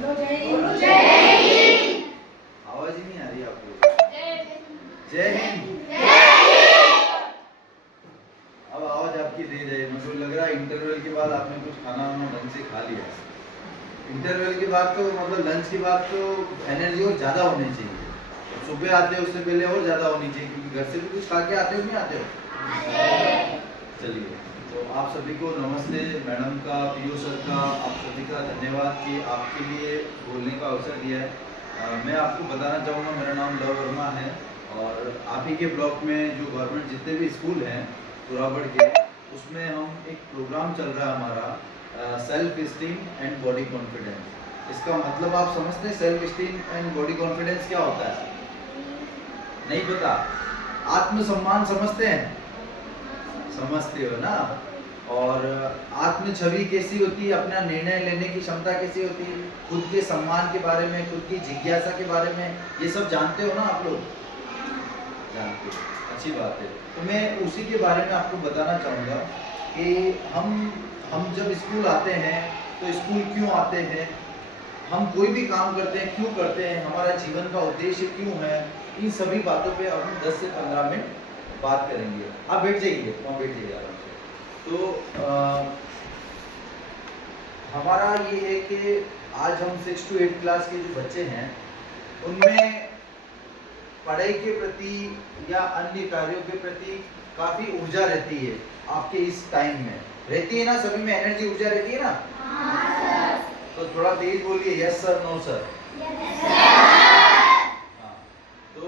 आवाज ही नहीं आ रही आपको। जय हिंद। अब आवाज आपकी दे जाए, मुझे लग रहा है इंटरवल के बाद आपने कुछ खाना वाना ढंग से खा लिया। इंटरवल के बाद तो मतलब लंच के बाद तो एनर्जी और ज़्यादा होनी चाहिए। सुबह आते हो उससे पहले और ज़्यादा होनी चाहिए, क्योंकि घर से भी कुछ खा के आते हो नहीं आते हो। चलिए, तो आप सभी को नमस्ते। मैडम का, पीओ सर का, आप सभी का धन्यवाद कि आपके लिए बोलने का अवसर दिया है। मैं आपको बताना चाहूँगा, मेरा नाम लव वर्मा है और आप ही के ब्लॉक में जो गवर्नमेंट जितने भी स्कूल हैं पुरावड़ के, उसमें हम एक प्रोग्राम चल रहा है हमारा self esteem and body confidence. इसका मतलब आप समझते हैं self esteem and body confidence क्या होता है? नहीं पता? आत्मसम्मान समझते हैं? समझते हो ना? और आत्म छवि कैसी होती है, अपना निर्णय लेने की क्षमता कैसी होती है, खुद के सम्मान के बारे में, खुद की जिज्ञासा के बारे में, ये सब जानते हो ना आप लोग? जानते हो, अच्छी बात है। तो मैं उसी के बारे में आपको बताना चाहूँगा कि हम जब स्कूल आते हैं तो स्कूल क्यों आते हैं, हम कोई भी काम करते हैं क्यों करते हैं, हमारा जीवन का उद्देश्य क्यों है, इन सभी बातों पे अब हम 10 से 15 मिनट बात करेंगे। आप बैठ जाइए, वहाँ बैठ जाइए आराम से। तो हमारा ये है कि आज हम 6 to 8 क्लास के जो बच्चे हैं उनमें पढ़ाई के प्रति या अन्य कार्यों के प्रति काफ़ी ऊर्जा रहती है। आपके इस टाइम में रहती है ना? सभी में एनर्जी, ऊर्जा रहती है ना? हाँ, तो थोड़ा तेज बोलिए, यस सर, नो सर। हाँ, तो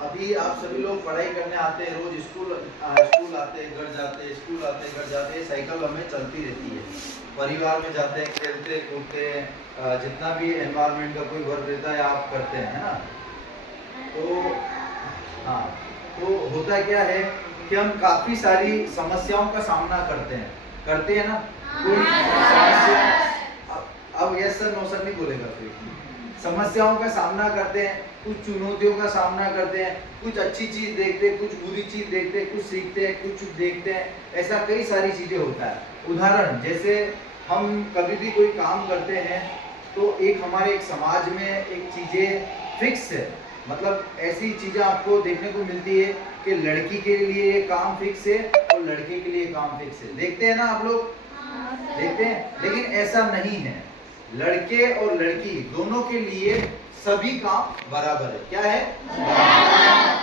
अभी आप सभी लोग पढ़ाई करने आते हैं, रोज स्कूल आते हैं, घर जाते हैं, स्कूल आते हैं, घर जाते हैं, साइकिल हमें चलती रहती है। परिवार में जाते हैं, खेलते कूदते हैं, जितना भी एनवायरनमेंट का कोई वर्क रहता है आप करते हैं, है ना? तो हाँ, तो होता क्या है कि हम काफ़ी सारी समस्याओं का सामना करते हैं ना? कोई समस्या, अब यस सर नो सर नहीं बोलेगा फिर। समस्याओं का सामना करते हैं, कुछ चुनौतियों का सामना करते हैं, कुछ अच्छी चीज़ देखते हैं, कुछ बुरी चीज़ देखते हैं, कुछ सीखते हैं, कुछ देखते हैं, ऐसा कई सारी चीज़ें होता है। उदाहरण जैसे हम कभी भी कोई काम करते हैं तो एक हमारे एक समाज में एक चीज़ें फिक्स है, मतलब ऐसी चीज़ें आपको देखने को मिलती है कि लड़की के लिए ये काम फिक्स है और लड़के के लिए काम फिक्स है। देखते हैं ना आप लोग? देखते हैं, लेकिन ऐसा नहीं है। लड़के और लड़की दोनों के लिए सभी काम बराबर है। क्या है?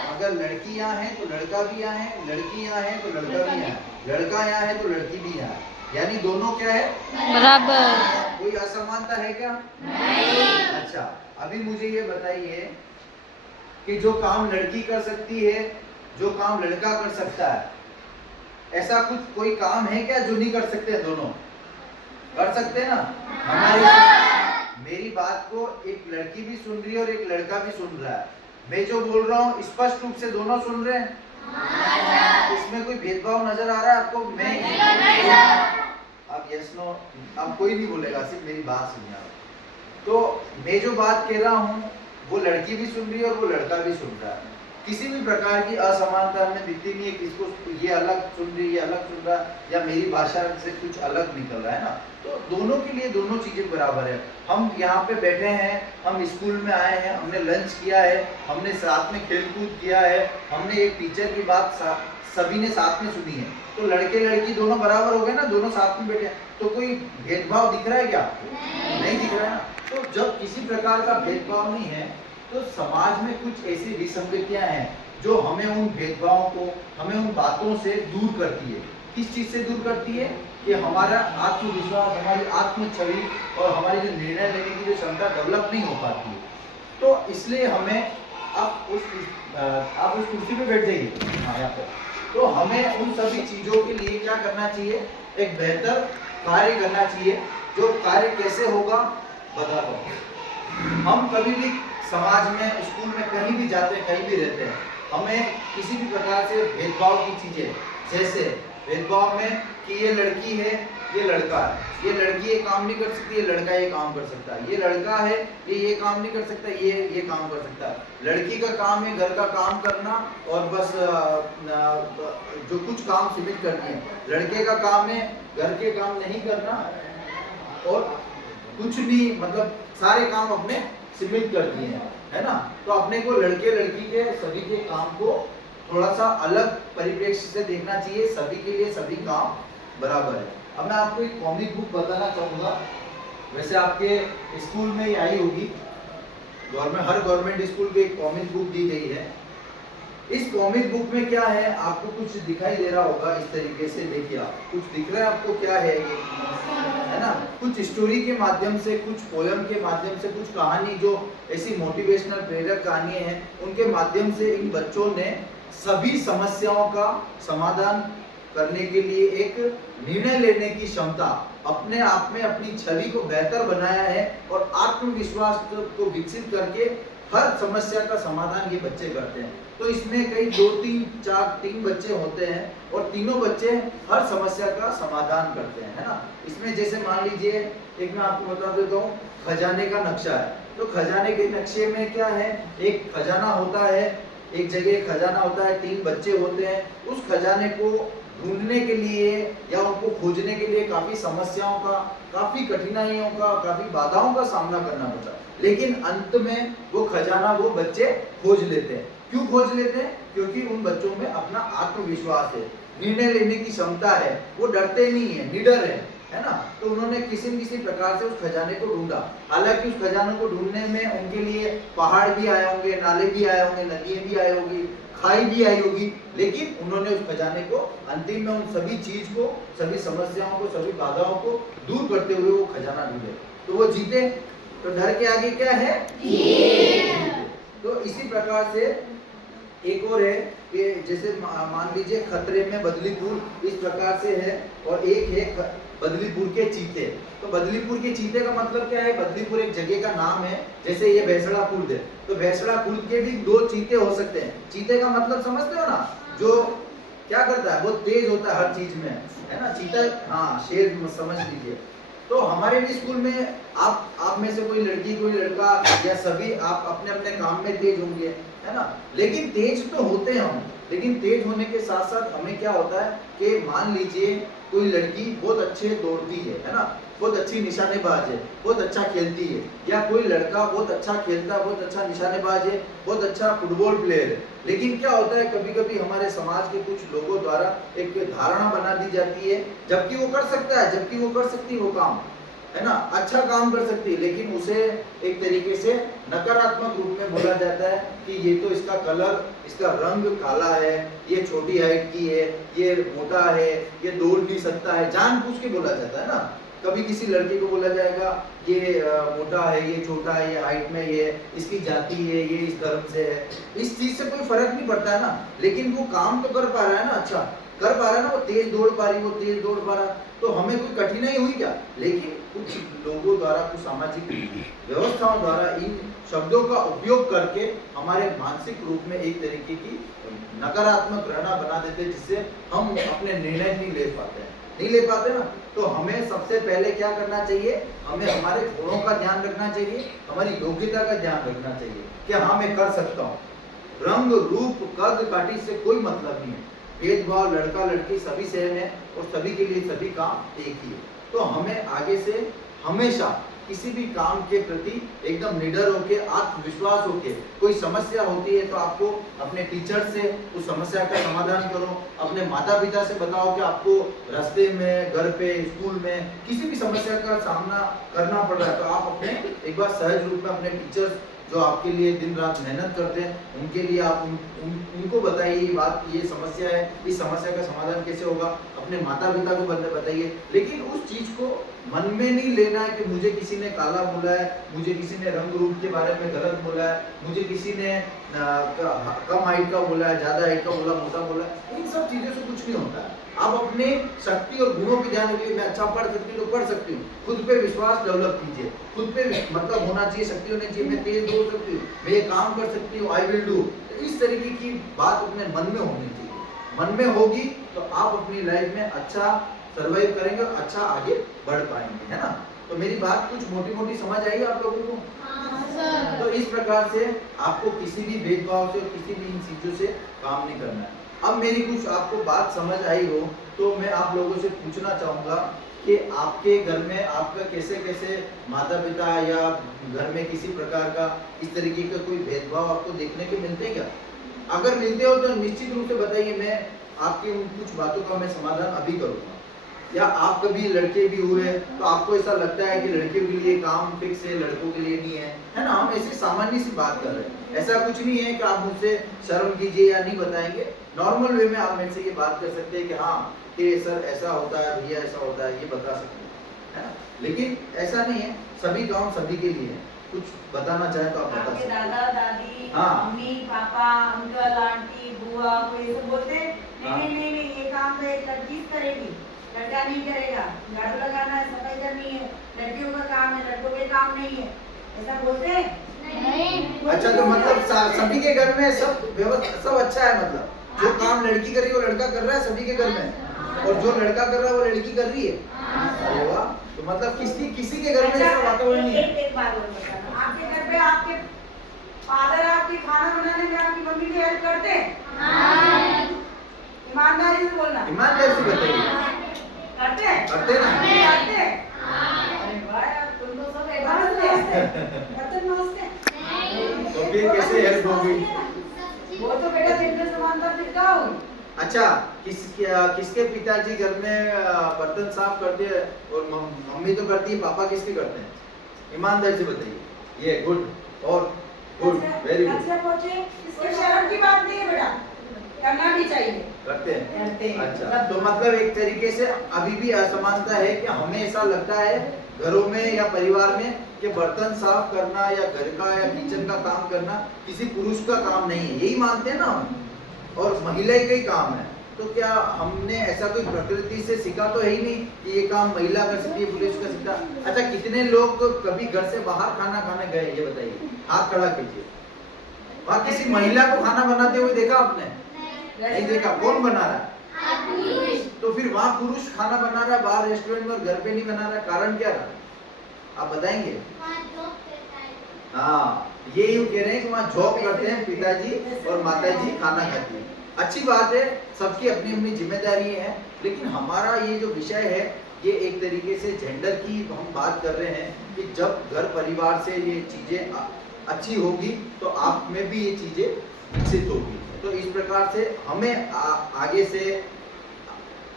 अगर लड़की यहाँ है तो लड़का भी यहाँ है, लड़की यहाँ है तो लड़का भी यहाँ है, लड़का यहाँ है तो लड़की भी यहाँ है, यानी दोनों क्या है? बराबर। कोई असमानता है क्या? नहीं। अच्छा, अभी मुझे ये बताइए कि जो काम लड़की कर सकती है, जो काम लड़का कर सकता है, ऐसा कुछ कोई काम है क्या जो नहीं कर सकते? दोनों कर सकते हैं ना? हमारी मेरी बात को एक लड़की भी सुन रही है और एक लड़का भी सुन रहा है। मैं जो बोल रहा हूँ स्पष्ट रूप से दोनों सुन रहे हैं? इसमें कोई भेदभाव नजर आ रहा है आपको? मैं अब यस नो, अब कोई नहीं बोलेगा, सिर्फ मेरी बात सुनिए आप। तो मैं जो बात कह रहा हूँ वो लड़की भी सुन रही है और वो लड़का भी सुन रहा है। किसी भी प्रकार की असमानता में दिखती नहीं है, किसको ये अलग सुन रही है, ये अलग सुन रहा है, या मेरी भाषा से कुछ अलग निकल रहा है ना? तो दोनों के लिए दोनों चीजें बराबर है। हम यहाँ पे बैठे हैं, हम स्कूल में आए हैं, हमने लंच किया है, हमने साथ में खेल कूद किया है, हमने एक टीचर की बात सभी ने साथ में सुनी है, तो लड़के लड़की दोनों बराबर हो गए ना? दोनों साथ में बैठे हैं, तो कोई भेदभाव दिख रहा है क्या? नहीं दिख रहा है ना? तो जब किसी प्रकार का भेदभाव नहीं है तो समाज में कुछ ऐसी विसंगतियां हैं जो हमें उन भेदभावों को, हमें उन बातों से दूर करती है। किस चीज़ से दूर करती है? कि हमारा आत्मविश्वास, हमारी आत्म छवि और हमारी जो निर्णय लेने की जो क्षमता डेवलप नहीं हो पाती है। तो इसलिए हमें आप उस कुर्सी पे बैठ जाइए, हाँ यहाँ पर। तो हमें उन सभी चीज़ों के लिए क्या करना चाहिए? एक बेहतर कार्य करना चाहिए। जो कार्य कैसे होगा बता दो। हम कभी भी समाज में, स्कूल में, कहीं भी जाते हैं, कहीं भी रहते हैं, हमें किसी भी प्रकार से भेदभाव की चीज़ें, जैसे भेदभाव में कि ये लड़की है, ये लड़का है, ये लड़की ये काम नहीं कर सकती, ये लड़का ये काम कर सकता है, ये लड़का है ये काम नहीं कर सकता, ये काम कर सकता है। लड़की का काम है घर का काम करना और बस जो कुछ काम सीमित करनी है। लड़के का काम है घर के काम नहीं करना और कुछ नहीं, मतलब सारे काम अपने सीमित कर दिए हैं, है ना। तो अपने को लड़के लड़की के सभी के काम को थोड़ा सा अलग परिप्रेक्ष्य से देखना चाहिए। सभी के लिए सभी काम बराबर है। अब मैं आपको एक कॉमिक बुक बताना चाहूंगा। वैसे आपके स्कूल में ही आई होगी, हर गवर्नमेंट स्कूल में एक कॉमिक बुक दी गई है। इस कॉमिक बुक में क्या है, आपको कुछ दिखाई दे रहा होगा इस तरीके से, देखिए आप कुछ दिख रहा है आपको, क्या है ये, है ना। कुछ स्टोरी के माध्यम से, कुछ पोयम के माध्यम से, कुछ कहानी जो ऐसी मोटिवेशनल प्रेरक कहानियां हैं, उनके माध्यम से इन बच्चों ने सभी समस्याओं का समाधान करने के लिए एक निर्णय लेने की क्षमता, अपने आप में अपनी छवि को बेहतर बनाया है और आत्मविश्वास को विकसित करके हर समस्या का समाधान ये बच्चे करते हैं। तो इसमें कई 2 3 4 3 बच्चे होते हैं और तीनों बच्चे हर समस्या का समाधान करते हैं, है ना। इसमें जैसे मान लीजिए, एक मैं आपको बता देता हूँ, खजाने का नक्शा है। तो खजाने के नक्शे में क्या है, एक खजाना होता है, एक जगह खजाना होता है, 3 बच्चे होते हैं। उस खजाने को ढूंढने के लिए या उनको खोजने के लिए काफी समस्याओं का, काफी कठिनाइयों का, काफी बाधाओं का सामना करना पड़ता है, लेकिन अंत में वो खजाना वो बच्चे खोज लेते हैं। क्यों खोज लेते हैं? क्योंकि उन बच्चों में अपना आत्मविश्वास है, निर्णय लेने की क्षमता है, वो डरते नहीं है, निडर है ना। तो उन्होंने किसी न किसी प्रकार से उस खजाने को ढूंढा। हालांकि उस खजाने को ढूंढने में उनके लिए पहाड़ भी आए होंगे, नाले भी आए होंगे, नदियां भी आई होगी, खाई भी आई होगी, लेकिन उन्होंने उस खजाने को अंतिम में उन सभी चीज को, सभी समस्याओं को, सभी बाधाओं को दूर करते हुए वो खजाना ढूंढे, तो वो जीते। तो डर के आगे क्या है? तो इसी प्रकार से एक और है कि जैसे मान लीजिए खतरे में बदलीपुर, इस प्रकार से है, और एक है बदलीपुर के चीते। तो बदलीपुर के चीते का मतलब क्या है? बदलीपुर एक जगह का नाम है, जैसे ये भैंसड़ा कुर्द है, तो भैंसड़ा कुर्द के भी 2 चीते हो सकते हैं। चीते का मतलब समझते हो ना, जो क्या करता है, वो तेज होता है हर चीज में, है ना। चीता, हाँ, शेर समझ लीजिए। तो हमारे भी स्कूल में आप में से कोई लड़की, कोई लड़का, या सभी आप अपने अपने काम में तेज होंगे, है ना। लेकिन तेज तो होते हैं हम, लेकिन तेज होने के साथ साथ हमें क्या होता है कि मान लीजिए कोई लड़की बहुत अच्छे दौड़ती है ना, बहुत अच्छी निशानेबाज है, बहुत अच्छा खेलती है, या कोई लड़का बहुत अच्छा खेलता है, बहुत अच्छा निशानेबाज है, बहुत अच्छा फुटबॉल प्लेयर है। लेकिन क्या होता है, कभी कभी हमारे समाज के कुछ लोगों द्वारा एक धारणा बना दी जाती है, जबकि वो कर सकता है, जबकि वो कर सकती है वो काम, है ना, अच्छा काम कर सकती है, लेकिन उसे एक तरीके से नकारात्मक रूप में बोला जाता है कि ये तो इसका कलर, इसका रंग काला है, ये छोटी हाइट की है, ये मोटा है, ये दौड़ नहीं सकता है, जानबूझ के बोला जाता है ना। कभी किसी लड़के को बोला जाएगा ये मोटा है, ये छोटा है, ये हाइट में, ये इसकी जाति है, ये इस धर्म से है। इस चीज से कोई फर्क नहीं पड़ता है ना, लेकिन वो काम तो कर पा रहा है ना, अच्छा कर पा रहा है ना, वो तेज दौड़ पा रही, वो तेज दौड़ पा रहा, तो हमें कोई कठिनाई हुई क्या? लेकिन कुछ लोगों द्वारा, कुछ सामाजिक व्यवस्थाओं द्वारा इन शब्दों का उपयोग करके हमारे मानसिक रूप में एक तरीके की नकारात्मक धारणा बना देते, जिससे हम अपने निर्णय नहीं ले पाते ना। तो हमें सबसे पहले क्या करना चाहिए, हमें हमारे गुणों का ध्यान रखना चाहिए, हमारी योग्यता का ध्यान रखना चाहिए कि हाँ मैं कर सकता हूँ। रंग, रूप, कद काठी से कोई मतलब नहीं है, भेदभाव लड़का लड़की सभी सेम है और सभी के लिए सभी काम एक ही है। तो हमें आगे से हमेशा किसी भी काम के प्रति एकदम निडर होके, आत्मविश्वास होके, कोई समस्या होती है तो आपको अपने टीचर से उस समस्या का समाधान करो, अपने माता पिता से बताओ कि आपको रास्ते में, घर पे, स्कूल में किसी भी समस्या का सामना करना पड़ रहा है, तो आप अपने एक बार सहज रूप में अपने टीचर्स जो आपके लिए दिन रात मेहनत करते हैं, उनके लिए आप उनको बताइए ये बात, ये समस्या है, इस समस्या का समाधान कैसे होगा, अपने माता पिता को बताइए। लेकिन उस चीज को मन में नहीं लेना है कि मुझे किसी ने काला बोला है, मुझे किसी ने रंग रूप के बारे में गलत बोला है, मुझे किसी ने कम हाइट का बोला है, ज्यादा हाइट का बोला, मोटा बोला है। इन सब चीजों से कुछ नहीं होता है। आप अपने शक्ति और गुणों पे ध्यान रखिए। मैं अच्छा पढ़ सकती हूँ तो पढ़ सकती हूँ, खुद पे विश्वास डेवलप कीजिए, खुद पे मतलब होना चाहिए, शक्ति होनी चाहिए, मैं तेज दौड़ सकती हूँ, मैं ये काम कर सकती हूँ, आई विल डू। इस तरीके की बात अपने मन में होनी चाहिए। मन में होगी तो आप अपनी लाइफ में अच्छा सर्वाइव करेंगे और अच्छा आगे बढ़ पाएंगे, है ना। तो मेरी बात कुछ मोटी मोटी समझ आई आप लोगों को? तो इस प्रकार से आपको किसी भी भेदभाव से और किसी भी इन चीजों से काम नहीं करना है। अब मेरी कुछ आपको बात समझ आई हो तो मैं आप लोगों से पूछना चाहूंगा कि आपके घर में आपका कैसे कैसे माता पिता या घर में किसी प्रकार का इस तरीके का कोई भेदभाव आपको देखने को मिलते हैं क्या? अगर मिलते हो तो निश्चित रूप से बताइए, मैं आपकी उन कुछ बातों का मैं समाधान अभी करूँगा। या आप कभी लड़के भी हुए तो आपको ऐसा लगता है कि लड़कियों के लिए काम फिक्स है, लड़कों के लिए नहीं है, है ना? हम ऐसी सामान्य सी बात कर रहे हैं, ऐसा कुछ नहीं है कि आप मुझसे शर्म कीजिए या नहीं बताएंगे। नॉर्मल वे में आप मेरे से ये बात कर सकते हैं कि हाँ कि सर ऐसा होता है, भैया ऐसा होता है, ये बता सकते हैं, है ना? लेकिन ऐसा नहीं है, सभी काम सभी के लिए है। कुछ बताना चाहे तो आप बता सकते हैं। दादा दादी, हाँ। मम्मी पापा, अंकल आंटी, बुआ, कोई ये सब बोलते हाँ। नहीं, ये काम तो एक लड़की करेगी, लड़का नहीं करेगा, झाड़ू लगाना है, सफाई करनी है, लड़कियों का काम है, लड़कों के काम नहीं है, ऐसा बोलते हैं? नहीं। अच्छा, तो मतलब सभी के घर में सब व्यवस्था सब अच्छा है, मतलब जो काम लड़की कर रही है वो लड़का कर रहा है सभी के घर में, और जो लड़का कर रहा है वो लड़की कर रही है। अरे वाह, तो मतलब किसी के घर में ऐसा वातावरण नहीं है। एक बात और बताना, आपके घर पे आपके फादर आपके खाना बनाने में आपकी मम्मी की हेल्प करते हैं? हाँ। ईमानदारी से बोलना। ईमानदारी से बताइए। करते हैं? करते हैं ना? करते हैं? अरे वाह यार, तुम तो सब एडवांस हैं। बर्तन मांजते हैं? तो फिर कैसे हेल्प होगी? वो तो बेटा जेंडर समानता सिखाओ। अच्छा, किसके पिताजी घर में बर्तन साफ करते हैं और मम्मी तो करती है, पापा किसके करते हैं? ईमानदारी से बताइए। ये गुड, और गुड, वेरी गुड। अच्छा पहुंचे, इसके शर्म की बात नहीं है बेटा, करना भी चाहिए। करते हैं? करते हैं। अच्छा, तो मतलब एक तरीके से अभी भी असमानता है कि हमें ऐसा लगता है घरों में या परिवार में कि बर्तन साफ करना या घर का या किचन का काम करना किसी पुरुष का काम नहीं है, यही मानते हैं ना हम, और महिला का ही काम है। तो क्या हमने ऐसा कोई प्रकृति से सीखा तो है ही नहीं कि ये काम महिला कर सकती है, पुरुष कर सकता है? अच्छा, कितने लोग कभी घर से बाहर खाना खाने गए, ये बताइए, हाथ खड़ा कीजिए। वहाँ किसी महिला को खाना बनाते हुए देखा आपने? नहीं देखा। कौन बना रहा है? तो फिर वहाँ पुरुष खाना बना रहा है बाहर रेस्टोरेंट में और घर पे नहीं बना रहा है, कारण क्या रहा? आप बताएंगे? हाँ, ये यूँ कह रहे हैं कि वहाँ जॉब करते हैं पिताजी और माताजी खाना खाती है। अच्छी बात है, सबकी अपनी अपनी जिम्मेदारी है, लेकिन हमारा ये जो विषय है ये एक तरीके से जेंडर की हम बात कर रहे हैं कि जब घर परिवार से ये चीजें अच्छी होगी तो आप में भी ये चीजें विकसित होगी। तो इस प्रकार से हमें आगे से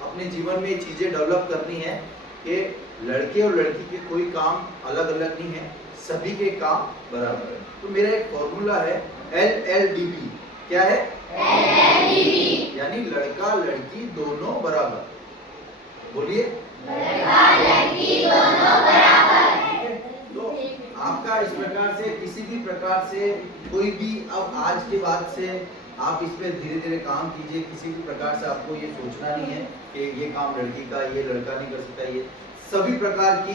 अपने जीवन में ये चीजें डेवलप करनी है कि लड़के और लड़की के कोई काम अलग अलग नहीं है, सभी के काम बराबर है। तो मेरा एक फॉर्मूला है LLDB। क्या है? LLDB यानी लड़का लड़की दोनों बराबर। बोलिए, लड़का लड़की दोनों बराबर। तो आपका इस प्रकार से किसी भी प्रकार से कोई भी अब आज के बाद से आप इस पे धीरे धीरे काम कीजिए। किसी भी प्रकार से आपको ये सोचना नहीं है कि ये काम लड़की का, ये लड़का नहीं कर सकता। ये सभी प्रकार की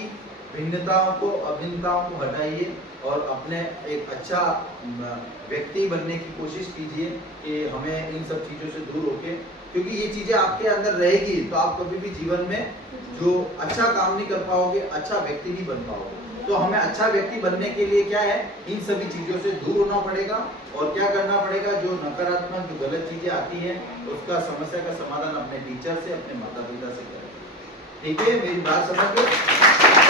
भिन्नताओं को, अभिन्नताओं को हटाइए और अपने एक अच्छा व्यक्ति बनने की कोशिश कीजिए कि हमें इन सब चीज़ों से दूर होके, क्योंकि ये चीज़ें आपके अंदर रहेगी तो आप कभी भी जीवन में जो अच्छा काम नहीं कर पाओगे, अच्छा व्यक्ति नहीं बन पाओगे। तो हमें अच्छा व्यक्ति बनने के लिए क्या है, इन सभी चीज़ों से दूर होना पड़ेगा और क्या करना पड़ेगा, जो नकारात्मक जो गलत चीज़ें आती हैं उसका समस्या का समाधान अपने टीचर से, अपने माता पिता से करें। ठीक है, मेरी बात समझ गए?